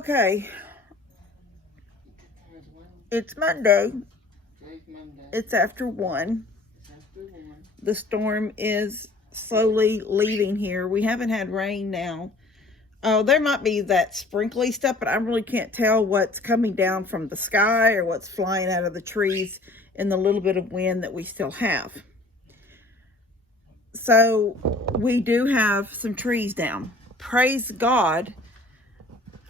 Okay, it's Monday. It's after 1. The storm is slowly leaving here. We haven't had rain now. Oh, there might be that sprinkly stuff, but I really can't tell what's coming down from the sky or what's flying out of the trees in the little bit of wind that we still have. So we do have some trees down. Praise God,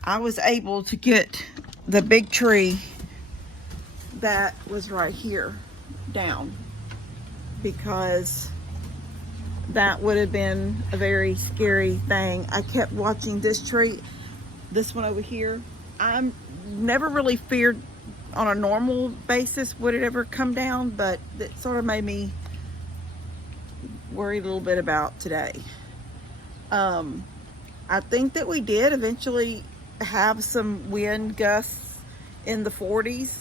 I was able to get the big tree that was right here down, because that would have been a very scary thing. I kept watching this tree, this one over here. I'm never really feared on a normal basis would it ever come down, but it sort of made me worried a little bit about today. I think that we did eventually have some wind gusts in the 40s.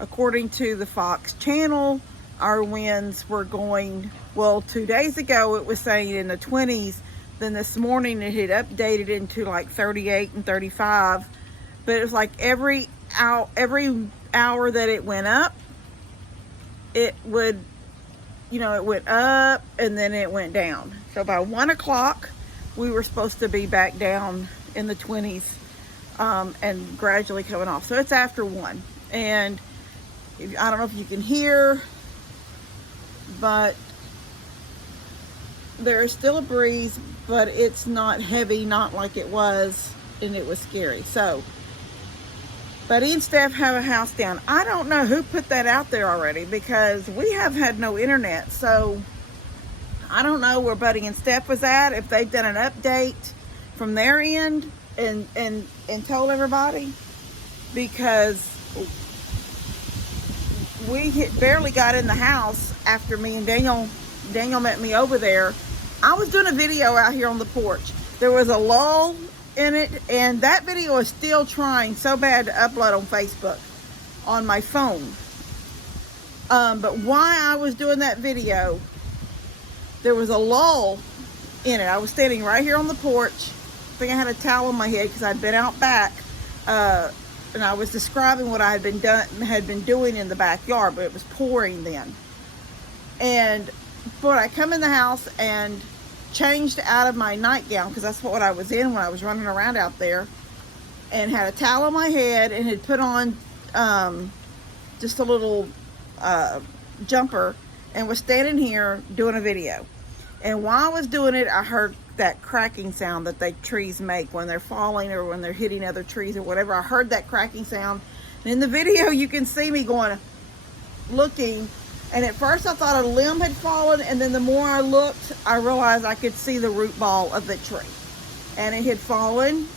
According to the Fox channel, our winds were going, well, 2 days ago it was saying in the 20s. Then this morning it had updated into like 38 and 35. But it was like every hour that it went up, it would, it went up and then it went down. So by 1 o'clock, we were supposed to be back down in the 20s and gradually coming off. So it's after 1. And I don't know if you can hear, but there is still a breeze, but it's not heavy, not like it was, and it was scary. So Buddy and Steph have a house down. I don't know who put that out there already, because we have had no internet. So I don't know where Buddy and Steph was at, if they've done an update from their end and told everybody, because we barely got in the house after me and Daniel met me over there. I was doing a video out here on the porch. There was a lull in it, and that video is still trying so bad to upload on Facebook on my phone. But while I was doing that video, there was a lull in it. I was standing right here on the porch. I think I had a towel on my head because I'd been out back, and I was describing what I had been doing in the backyard, but it was pouring then. But I come in the house and changed out of my nightgown, because that's what I was in when I was running around out there, and had a towel on my head and had put on just a little jumper, and was standing here doing a video. And while I was doing it, I heard that cracking sound that the trees make when they're falling or when they're hitting other trees or whatever. I heard that cracking sound. And in the video, you can see me looking. And at first I thought a limb had fallen. And then the more I looked, I realized I could see the root ball of the tree. And it had fallen.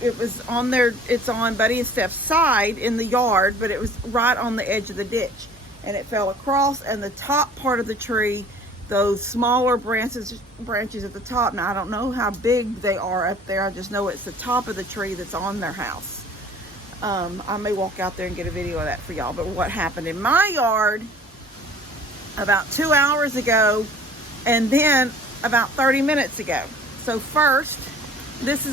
It was on there. It's on Buddy and Steph's side in the yard, but it was right on the edge of the ditch. And it fell across, and the top part of the tree, those smaller branches at the top. Now, I don't know how big they are up there. I just know it's the top of the tree that's on their house. I may walk out there and get a video of that for y'all. But what happened in my yard about 2 hours ago, and then about 30 minutes ago. So first,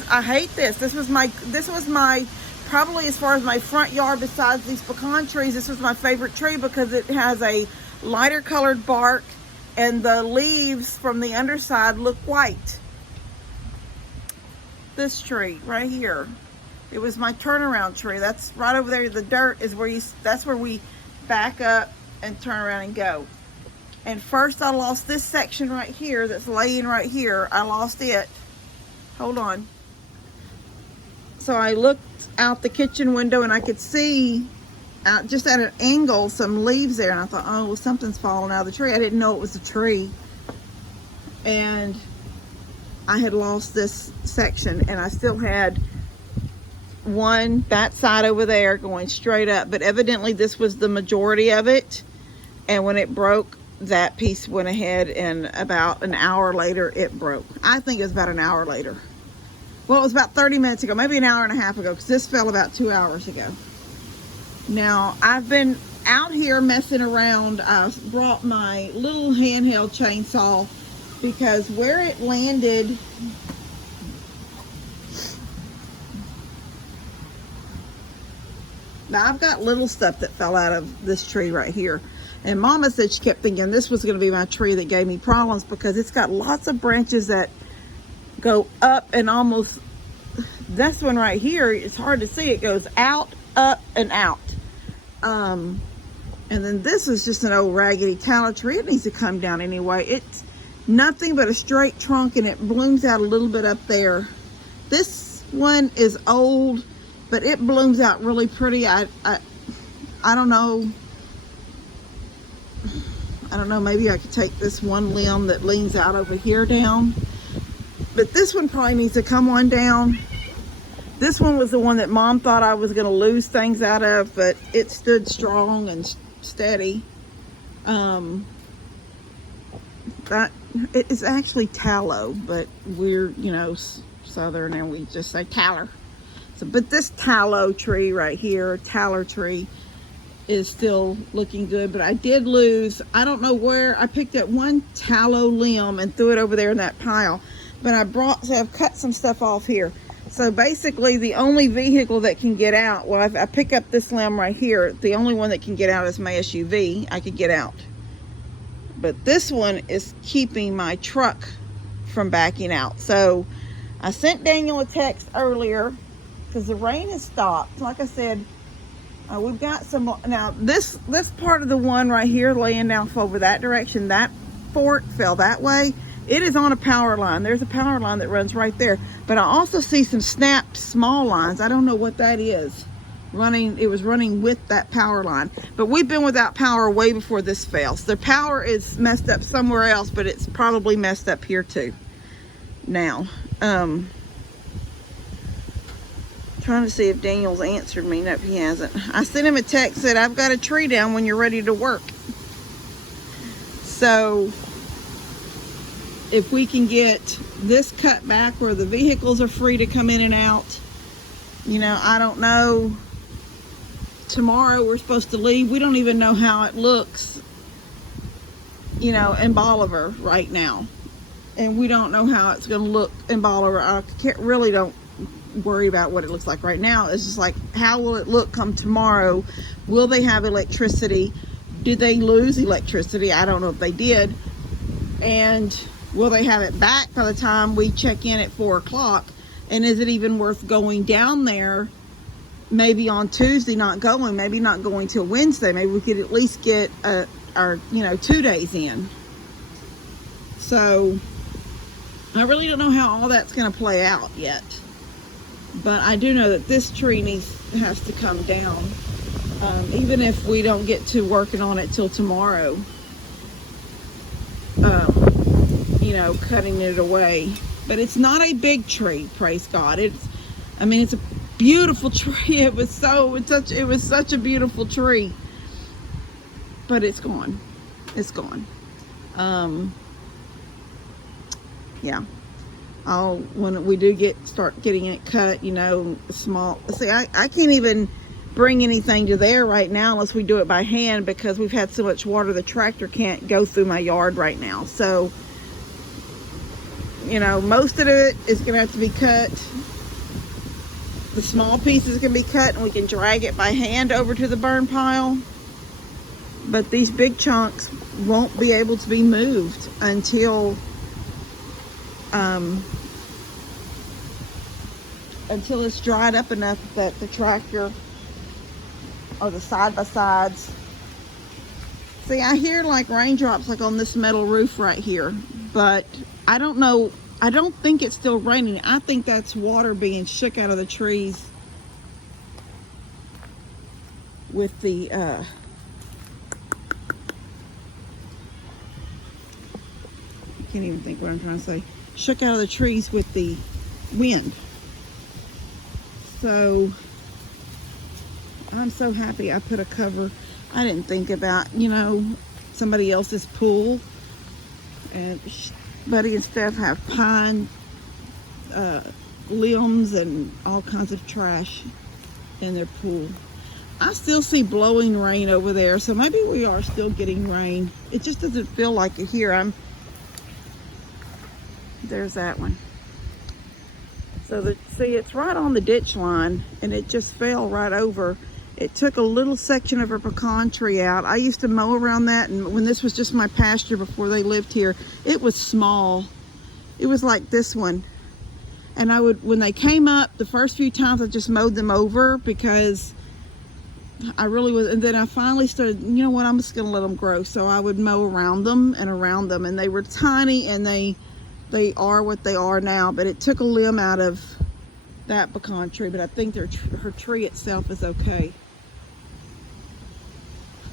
I hate this. This was my, probably as far as my front yard, besides these pecan trees, this was my favorite tree, because it has a lighter colored bark, and the leaves from the underside look white. This tree right here, it was my turnaround tree. That's right over there. The dirt is that's where we back up and turn around and go. And first I lost this section right here that's laying right here. I lost it. Hold on. So I looked out the kitchen window and I could see out just at an angle some leaves there, and I thought, oh, well, something's falling out of the tree. I didn't know it was a tree, and I had lost this section, and I still had that side over there going straight up, but evidently this was the majority of it. And when it broke, that piece went ahead, and about an hour later it broke. I think it was about an hour later. Well, it was about 30 minutes ago, maybe an hour and a half ago, because this fell about 2 hours ago. Now, I've been out here messing around. I brought my little handheld chainsaw, because where it landed Now I've got little stuff that fell out of this tree right here. And Mama said she kept thinking this was going to be my tree that gave me problems because it's got lots of branches that go up and almost, this one right here, it's hard to see. It goes out, up, and out. And then this is just an old raggedy tallow tree. It needs to come down anyway. It's nothing but a straight trunk and it blooms out a little bit up there. This one is old, but it blooms out really pretty. I don't know. I don't know, maybe I could take this one limb that leans out over here down. But this one probably needs to come on down. This one was the one that Mom thought I was going to lose things out of, but it stood strong and steady. That it is actually tallow, but we're, you know, Southern and we just say taller. So, but this tallow tree right here, taller tree, is still looking good. But I did lose, I don't know where, I picked up one tallow limb and threw it over there in that pile. But so I've cut some stuff off here. So basically the only vehicle that can get out, well, I pick up this limb right here, the only one that can get out is my SUV. I could get out. But this one is keeping my truck from backing out. So I sent Daniel a text earlier because the rain has stopped. Like I said, we've got some, now this part of the one right here laying down over that direction, that fork fell that way. It is on a power line. There's a power line that runs right there. But I also see some snapped small lines. I don't know what that is. It was running with that power line. But we've been without power way before this fell. So the power is messed up somewhere else, but it's probably messed up here too. Now, trying to see if Daniel's answered me. Nope, he hasn't. I sent him a text, said, I've got a tree down when you're ready to work. So if we can get this cut back where the vehicles are free to come in and out, you know, I don't know. Tomorrow we're supposed to leave. We don't even know how it looks, you know, in Bolivar right now. And we don't know how it's going to look in Bolivar. I really don't worry about what it looks like right now. It's just like, how will it look come tomorrow? Will they have electricity? Did they lose electricity? I don't know if they did. And will they have it back by the time we check in at 4 o'clock? And is it even worth going down there? Maybe on Tuesday maybe not going till Wednesday. Maybe we could at least get our, you know, 2 days in. So I really don't know how all that's going to play out yet. But I do know that this tree has to come down. Even if we don't get to working on it till tomorrow. You know, cutting it away. But it's not a big tree, praise God. It's a beautiful tree. It was such a beautiful tree. But it's gone. It's gone. Yeah. When we do start getting it cut, you know, small. See, I can't even bring anything to there right now unless we do it by hand because we've had so much water the tractor can't go through my yard right now. So, you know, most of it is going to have to be cut. The small pieces can be cut and we can drag it by hand over to the burn pile. But these big chunks won't be able to be moved until it's dried up enough that the tractor or the side-by-sides. See, I hear like raindrops like on this metal roof right here, but I don't know. I don't think it's still raining. I think that's water being shook out of the trees with the I can't even think what I'm trying to say. Shook out of the trees with the wind. So I'm so happy I put a cover. I didn't think about, you know, somebody else's pool. And Buddy and Steph have pine limbs and all kinds of trash in their pool. I still see blowing rain over there, so maybe we are still getting rain. It just doesn't feel like it here. There's that one. So see, it's right on the ditch line, and it just fell right over. It took a little section of her pecan tree out. I used to mow around that, and when this was just my pasture before they lived here, it was small. It was like this one. And I would, when they came up, the first few times I just mowed them over because I really was, and then I finally started, you know what, I'm just gonna let them grow. So I would mow around them, and they were tiny, and they are what they are now. But it took a limb out of that pecan tree, but I think her tree itself is okay.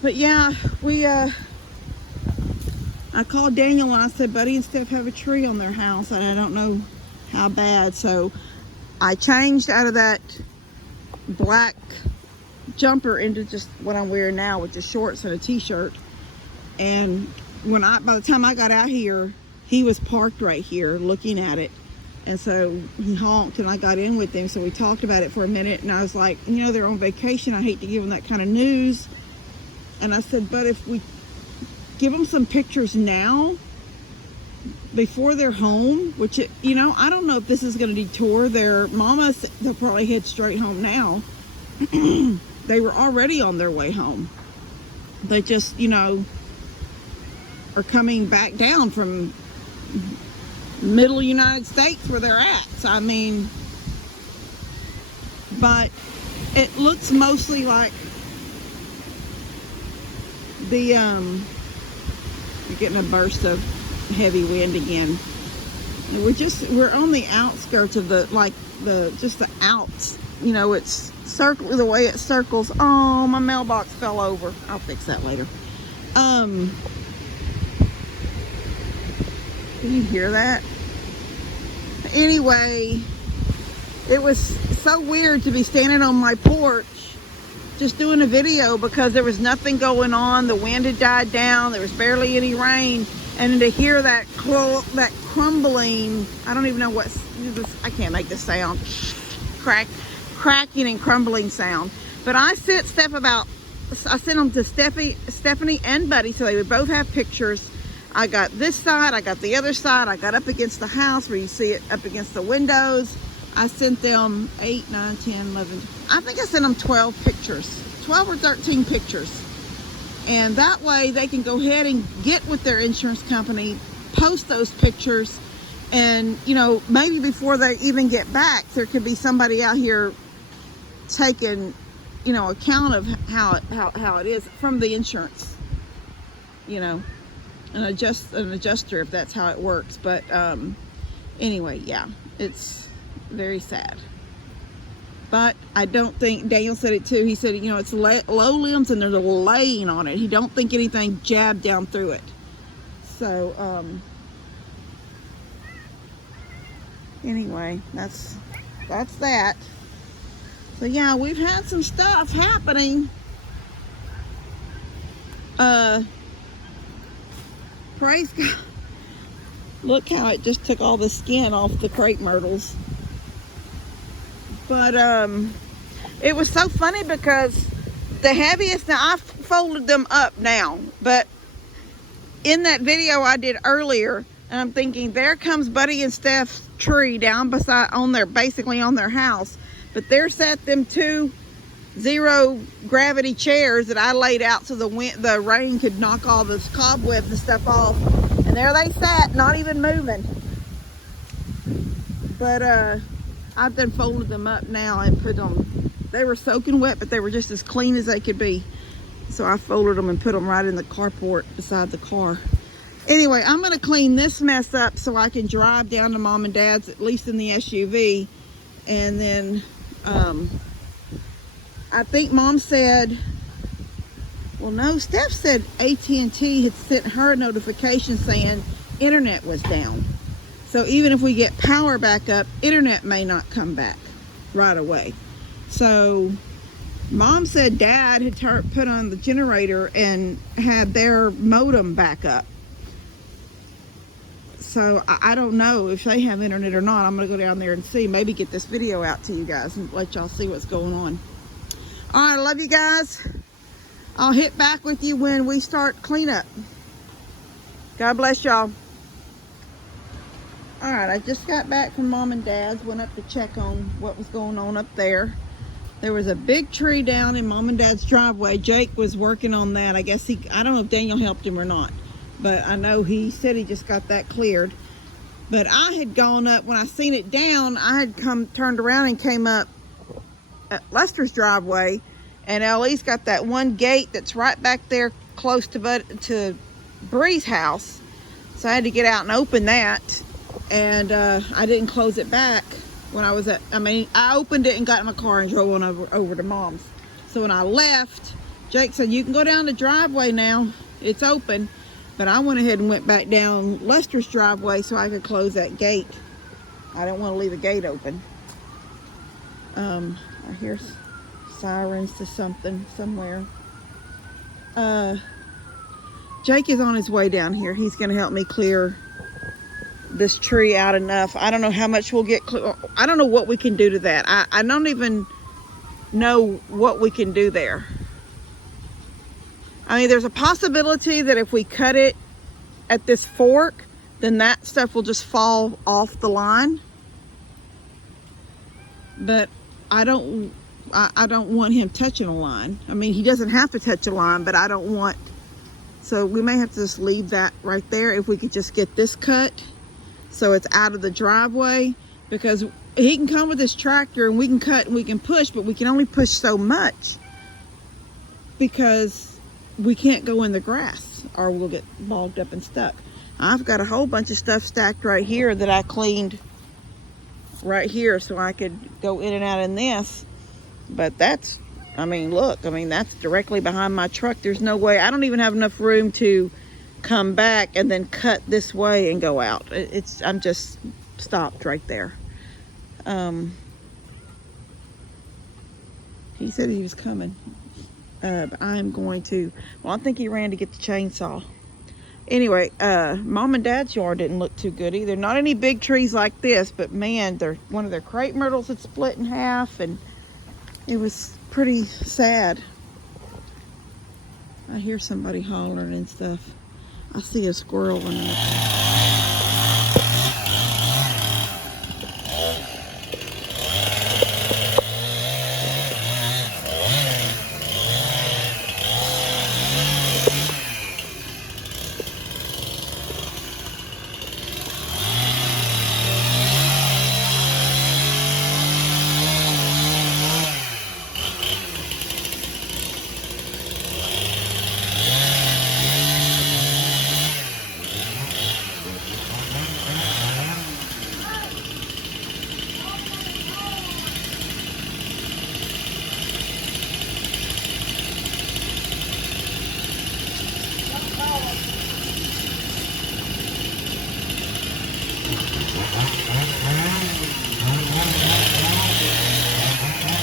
But yeah, I called Daniel and I said, Buddy and Steph have a tree on their house, and I don't know how bad. So I changed out of that black jumper into just what I'm wearing now, with just shorts and a t-shirt. And by the time I got out here, he was parked right here looking at it. And so he honked, and I got in with him. So we talked about it for a minute, and I was like, you know, they're on vacation. I hate to give them that kind of news. And I said, but if we give them some pictures now before they're home, which, you know, I don't know if this is going to detour their mama. They'll probably head straight home now. They were already on their way home. They just, you know, are coming back down from middle United States where they're at. So, I mean, but it looks mostly like the, you're getting a burst of heavy wind again. And we're on the outskirts of just the outs. You know, it's the way it circles. Oh, my mailbox fell over. I'll fix that later. Can you hear that? Anyway, it was so weird to be standing on my porch just doing a video because there was nothing going on. The wind had died down. There was barely any rain. And to hear that crumbling, I don't even know what, I can't make this sound. Cracking and crumbling sound. But I sent them to Stephanie and Buddy so they would both have pictures. I got this side, I got the other side, I got up against the house where you see it up against the windows. I sent them 8, 9, 10, 11, I think I sent them 12 pictures, 12 or 13 pictures. And that way they can go ahead and get with their insurance company, post those pictures, and, you know, maybe before they even get back, there could be somebody out here taking, you know, account of how it is from the insurance, you know, an adjuster if that's how it works. But anyway, yeah, it's very sad. But I don't think, Daniel said it too, he said, you know, it's low limbs and there's a laying on it. He don't think anything jabbed down through it. So anyway, that's that. So yeah, we've had some stuff happening. Praise God. Look how it just took all the skin off the crepe myrtles. But it was so funny because the heaviest, now I folded them up now, but in that video I did earlier, and I'm thinking, there comes Buddy and Steph's tree down basically on their house. But there sat them 2 zero gravity chairs that I laid out so the rain could knock all this cobwebs and stuff off. And there they sat, not even moving. But I've then folded them up now and put them, they were soaking wet, but they were just as clean as they could be. So I folded them and put them right in the carport beside the car. Anyway, I'm gonna clean this mess up so I can drive down to Mom and Dad's, at least in the SUV. And then I think Mom said, well, no, Steph said AT&T had sent her a notification saying internet was down. So even if we get power back up, internet may not come back right away. So Mom said Dad had put on the generator and had their modem back up. So I don't know if they have internet or not. I'm going to go down there and see. Maybe get this video out to you guys and let y'all see what's going on. All right, I love you guys. I'll hit back with you when we start cleanup. God bless y'all. All right, I just got back from Mom and Dad's. Went up to check on what was going on up there. There was a big tree down in Mom and Dad's driveway. Jake was working on that. I guess I don't know if Daniel helped him or not, but I know he said he just got that cleared. But I had gone up, when I seen it down, I had turned around and came up at Lester's driveway, and Ellie's got that one gate that's right back there close to Bree's house. So I had to get out and open that, and I didn't close it back when I was I opened it and got in my car and drove on over to Mom's. So when I left, Jake said, you can go down the driveway now, it's open. But I went ahead and went back down Lester's driveway so I could close that gate. I didn't want to leave the gate open. I hear sirens to something somewhere. Jake is on his way down here. He's going to help me clear this tree out enough. I don't know how much we'll get. I don't know what we can do to that. I don't even know what we can do there. I mean, there's a possibility that if we cut it at this fork, then that stuff will just fall off the line. But I don't want him touching a line. I mean, he doesn't have to touch a line, but I don't want. So we may have to just leave that right there if we could just get this cut so it's out of the driveway, because he can come with his tractor and we can cut and we can push, but we can only push so much because we can't go in the grass or we'll get bogged up and stuck. I've got a whole bunch of stuff stacked right here that I cleaned right here so I could go in and out in this. But that's, I mean, look, I mean, that's directly behind my truck. There's no way, I don't even have enough room to come back and then cut this way and go out. I'm just stopped right there. He said he was coming. But I'm going to, well, I think he ran to get the chainsaw. Anyway, Mom and Dad's yard didn't look too good either. Not any big trees like this, but man, one of their crepe myrtles had split in half, and it was pretty sad. I hear somebody hollering and stuff. I see a squirrel running up.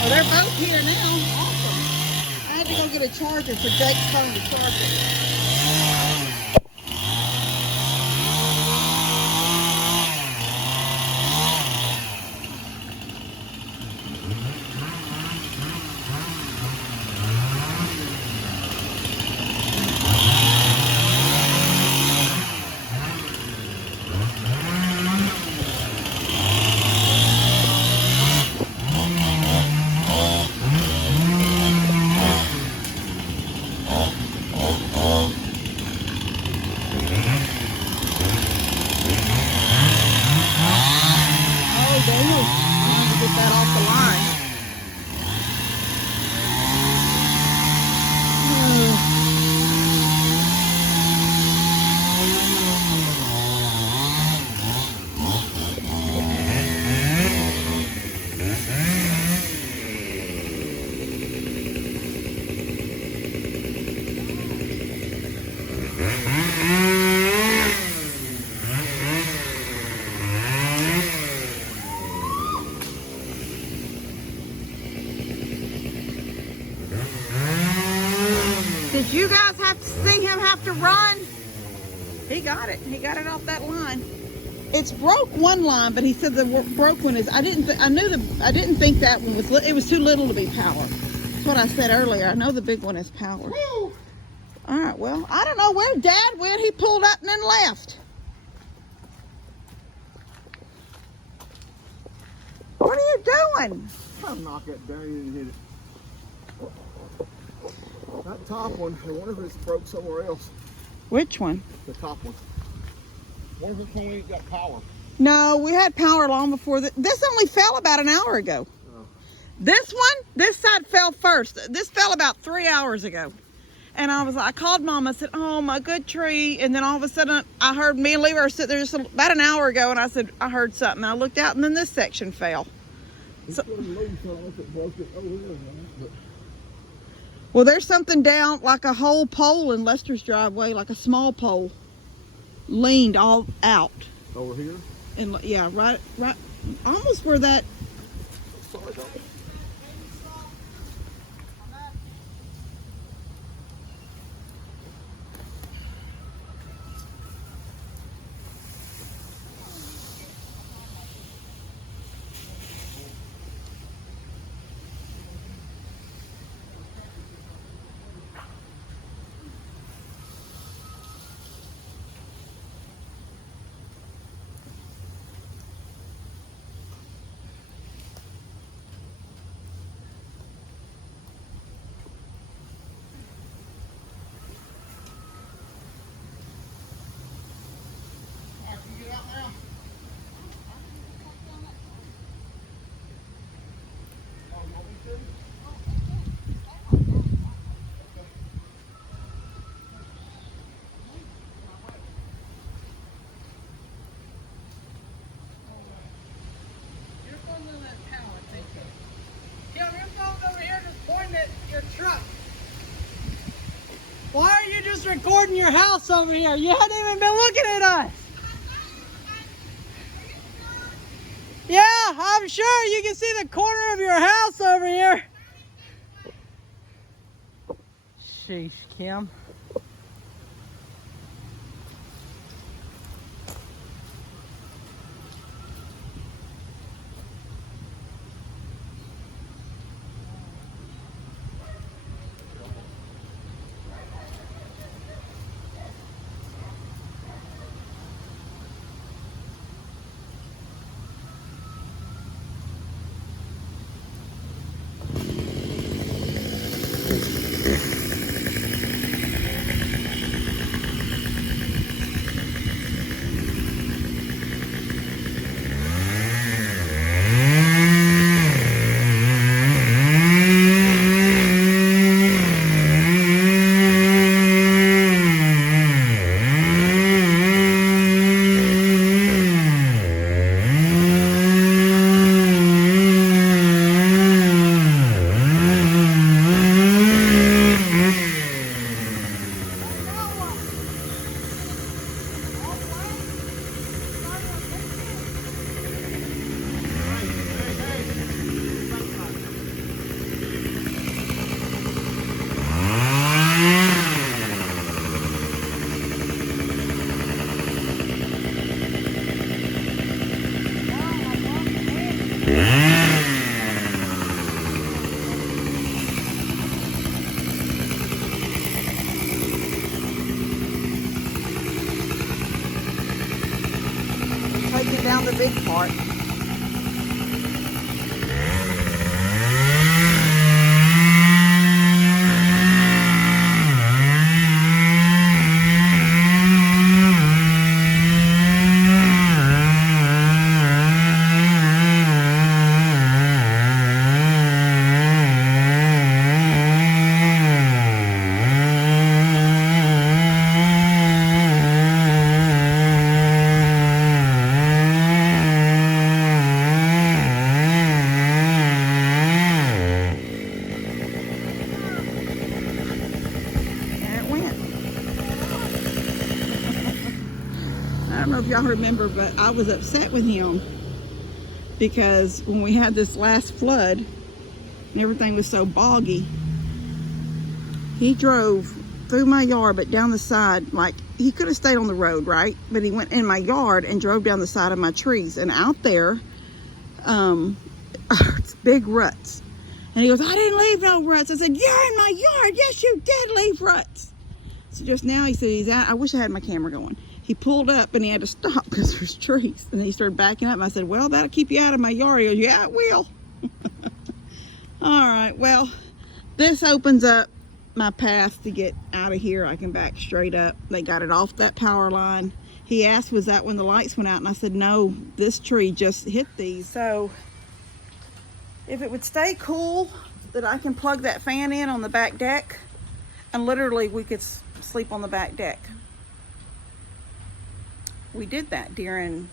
Oh, they're both here now. Awesome. I had to go get a charger for Jake's phone to charge it. Get that off the line. Did you guys have to see him have to run? He got it. He got it off that line. It's broke one line, but he said the broke one is. I didn't think that one was. It was too little to be power. That's what I said earlier. I know the big one is power. Woo! All right. Well, I don't know where Dad went. He pulled up and then left. What are you doing? I'll knock that down and hit it. That top one, I wonder if it's broke somewhere else. Which one? The top one. I wonder if it's only got power. No, we had power long before that. This only fell about an hour ago. Oh. This one, this side fell first. This fell about 3 hours ago. And I called Mom. I said, oh, my good tree. And then all of a sudden, I heard me and Levi were sitting there just about an hour ago. And I said, I heard something. I looked out, and then this section fell. So, well, there's something down, like a whole pole in Lester's driveway, like a small pole, leaned all out. Over here? And yeah, right, almost where that. Sorry, dog. Why are you just recording your house over here? You hadn't even been looking at us. Yeah, I'm sure you can see the corner of your house over here. Sheesh, Kim. Taking down the big part. I don't know if y'all remember, but I was upset with him because when we had this last flood and everything was so boggy, he drove through my yard but down the side. Like, he could have stayed on the road, right? But he went in my yard and drove down the side of my trees, and out there it's big ruts. And he goes, I didn't leave no ruts. I said, you're in my yard. Yes, you did leave ruts. So just now he said he's out. I wish I had my camera going. He pulled up and he had to stop because there's trees. And he started backing up. And I said, well, that'll keep you out of my yard. He goes, yeah, it will. All right, well, this opens up my path to get out of here. I can back straight up. They got it off that power line. He asked, was that when the lights went out? And I said, no, this tree just hit these. So if it would stay cool, that I can plug that fan in on the back deck, and literally we could sleep on the back deck. We did that during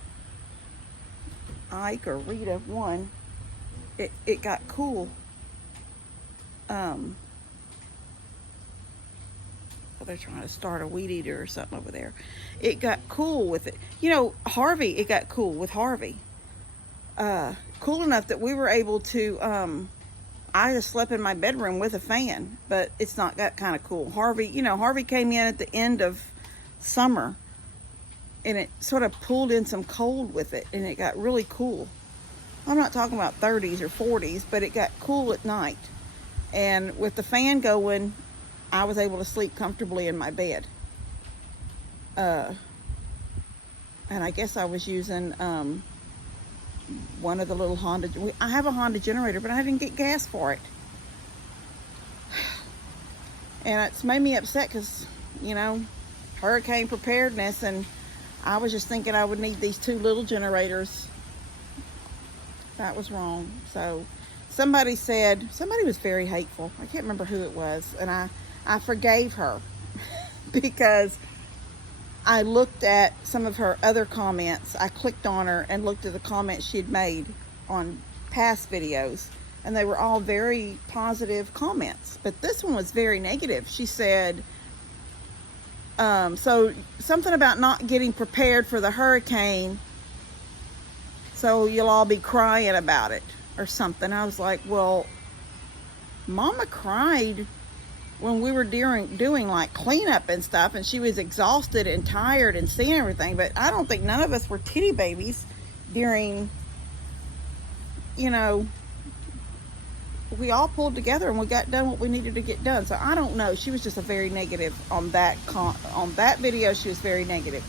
Ike or Rita 1. It got cool. Oh, they're trying to start a weed eater or something over there. It got cool with it. You know, Harvey, it got cool with Harvey. Cool enough that we were able to, I just slept in my bedroom with a fan, but it's not that kind of cool. Harvey, you know, Harvey came in at the end of summer, and it sort of pulled in some cold with it, and it got really cool. I'm not talking about 30s or 40s, but it got cool at night. And with the fan going, I was able to sleep comfortably in my bed. And I guess I was using one of the little Honda. I have a Honda generator, but I didn't get gas for it. And it's made me upset because, you know, hurricane preparedness, and I was just thinking I would need these 2 little generators. That was wrong. So somebody was very hateful. I can't remember who it was. And I forgave her because I looked at some of her other comments. I clicked on her and looked at the comments she'd made on past videos, and they were all very positive comments. But this one was very negative. She said, so something about not getting prepared for the hurricane, so you'll all be crying about it or something. I was like, well, Mama cried when we were doing like cleanup and stuff, and she was exhausted and tired and seeing everything. But I don't think none of us were titty babies during, you know, we all pulled together and we got done what we needed to get done. So I don't know. She was just a very negative on that video. She was very negative.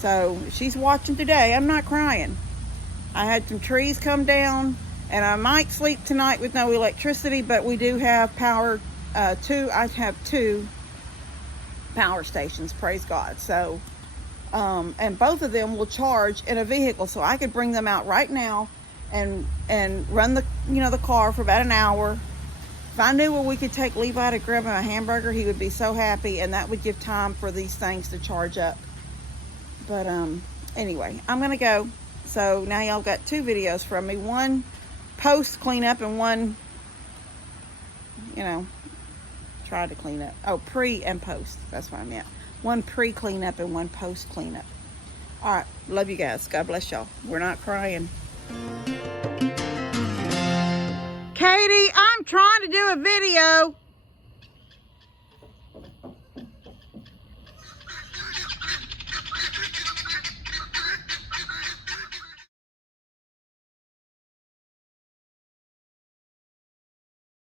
So she's watching today. I'm not crying. I had some trees come down, and I might sleep tonight with no electricity, but we do have power. I have 2 power stations, praise God. So, and both of them will charge in a vehicle, so I could bring them out right now and run the car for about an hour. If I knew where we could take Levi to grab him a hamburger, he would be so happy, and that would give time for these things to charge up. But anyway, I'm gonna go. So now y'all got 2 videos from me, one post cleanup and one, you know, try to clean up. Oh, pre and post, that's what I meant. One pre cleanup and one post cleanup. All right, love you guys. God bless y'all. We're not crying. Katie, I'm trying to do a video